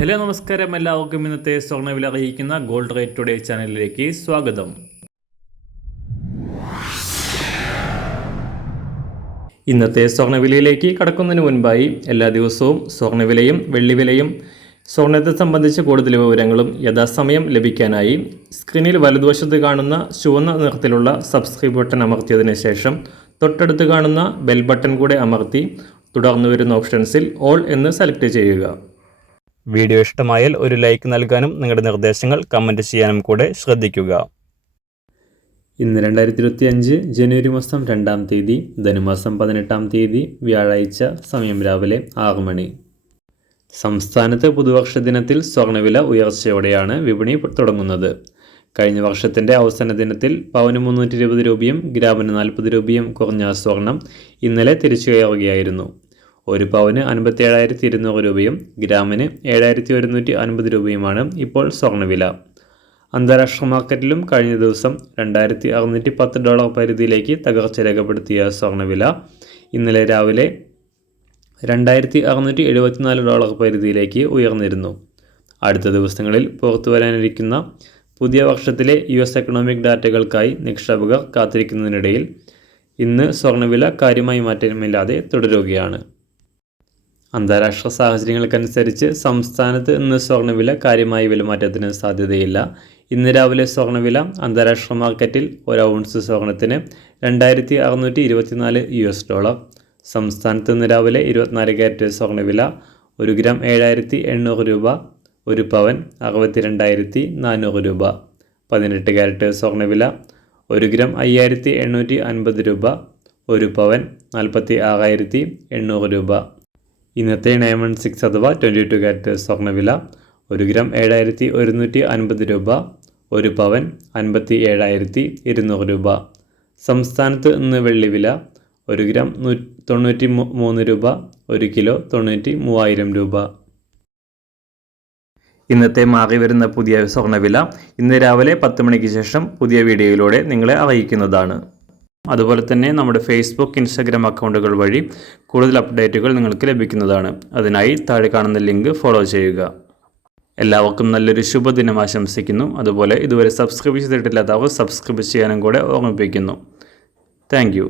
Hello നമസ്കാരം, എല്ലാവർക്കും ഇന്നത്തെ സ്വർണ്ണവില അറിയിക്കുന്ന ഗോൾഡ് റേറ്റ് ടുഡേ ചാനലിലേക്ക് സ്വാഗതം. ഇന്നത്തെ സ്വർണ്ണവിലയിലേക്ക് കടക്കുന്നതിന് മുൻപായി എല്ലാ ദിവസവും സ്വർണ്ണവിലയും വെള്ളിവിലയും സ്വർണ്ണത്തെ സംബന്ധിച്ച് കൂടുതൽ വിവരങ്ങളും യഥാസമയം ലഭിക്കാനായി സ്ക്രീനിൽ വലതുവശത്ത് കാണുന്ന ചുവന്ന നിറത്തിലുള്ള സബ്സ്ക്രൈബ് ബട്ടൺ അമർത്തിയതിനു ശേഷം തൊട്ടടുത്ത് കാണുന്ന ബെൽ ബട്ടൺ കൂടെ അമർത്തി തുടർന്ന് വരുന്ന ഓപ്ഷൻസിൽ ഓൾ എന്ന് സെലക്ട് ചെയ്യുക. വീഡിയോ ഇഷ്ടമായാൽ ഒരു ലൈക്ക് നൽകാനും നിങ്ങളുടെ നിർദ്ദേശങ്ങൾ കമൻറ്റ് ചെയ്യാനും കൂടെ ശ്രദ്ധിക്കുക. ഇന്ന് 2025 ജനുവരി മാസം 2-ാം തീയതി, ധനുമാസം 18-ാം തീയതി, വ്യാഴാഴ്ച. സമയം രാവിലെ 6 മണി. സംസ്ഥാനത്ത് പുതുവർഷ ദിനത്തിൽ സ്വർണ്ണവില ഉയർച്ചയോടെയാണ് വിപണി തുടങ്ങുന്നത്. കഴിഞ്ഞ വർഷത്തിൻ്റെ അവസാന ദിനത്തിൽ പവന് 320 രൂപയും ഗ്രാമിന് 40 രൂപയും കുറഞ്ഞ സ്വർണം ഇന്നലെ തിരിച്ചു കയറുകയായിരുന്നു. ഒരു പവന് 57,200 രൂപയും ഗ്രാമിന് 7,150 രൂപയുമാണ് ഇപ്പോൾ സ്വർണ്ണവില. അന്താരാഷ്ട്ര മാർക്കറ്റിലും കഴിഞ്ഞ ദിവസം $2,610 പരിധിയിലേക്ക് തകർച്ച രേഖപ്പെടുത്തിയ സ്വർണ്ണവില ഇന്നലെ രാവിലെ $2,674 പരിധിയിലേക്ക് ഉയർന്നിരുന്നു. അടുത്ത ദിവസങ്ങളിൽ പുറത്തു വരാനിരിക്കുന്ന പുതിയ വർഷത്തിലെ US എക്കണോമിക് ഡാറ്റകൾക്കായി നിക്ഷേപകർ കാത്തിരിക്കുന്നതിനിടയിൽ ഇന്ന് സ്വർണ്ണവില കാര്യമായി മാറ്റമില്ലാതെ തുടരുകയാണ്. അന്താരാഷ്ട്ര സാഹചര്യങ്ങൾക്കനുസരിച്ച് സംസ്ഥാനത്ത് ഇന്ന് സ്വർണ്ണവില കാര്യമായ വിലമാറ്റത്തിന് സാധ്യതയില്ല. ഇന്ന് രാവിലെ സ്വർണ്ണവില അന്താരാഷ്ട്ര മാർക്കറ്റിൽ ഒരു ഔൺസ് സ്വർണത്തിന് $2,624. സംസ്ഥാനത്ത് ഇന്ന് രാവിലെ 24 ക്യാരറ്റ് സ്വർണ്ണവില 1 ഗ്രാം 7,800 രൂപ, ഒരു പവൻ 62,400 രൂപ. 18 ക്യാരറ്റ് സ്വർണ്ണവില 1 ഗ്രാം 5,850 രൂപ, ഒരു പവൻ 46,800 രൂപ. ഇന്നത്തെ 916 അഥവാ 22 ക്യാരറ്റ് സ്വർണ്ണവില 1 ഗ്രാം 7,150 രൂപ, ഒരു പവൻ 57,200 രൂപ. സംസ്ഥാനത്ത് ഇന്ന് വെള്ളിവില 1 ഗ്രാം 93 രൂപ, 1 കിലോ 93,000 രൂപ. ഇന്നത്തെ മാറി വരുന്ന പുതിയ സ്വർണ്ണവില ഇന്ന് രാവിലെ 10 മണിക്ക് ശേഷം പുതിയ വീഡിയോയിലൂടെ നിങ്ങളെ അറിയിക്കുന്നതാണ്. അതുപോലെ തന്നെ നമ്മുടെ ഫേസ്ബുക്ക്, ഇൻസ്റ്റാഗ്രാം അക്കൗണ്ടുകൾ വഴി കൂടുതൽ അപ്ഡേറ്റുകൾ നിങ്ങൾക്ക് ലഭിക്കുന്നതാണ്. അതിനായി താഴെ കാണുന്ന ലിങ്ക് ഫോളോ ചെയ്യുക. എല്ലാവർക്കും നല്ലൊരു ശുഭദിനം ആശംസിക്കുന്നു. അതുപോലെ ഇതുവരെ സബ്സ്ക്രൈബ് ചെയ്തിട്ടില്ലാത്തവർ സബ്സ്ക്രൈബ് ചെയ്യാനും കൂടെ ഓർമ്മിപ്പിക്കുന്നു. താങ്ക്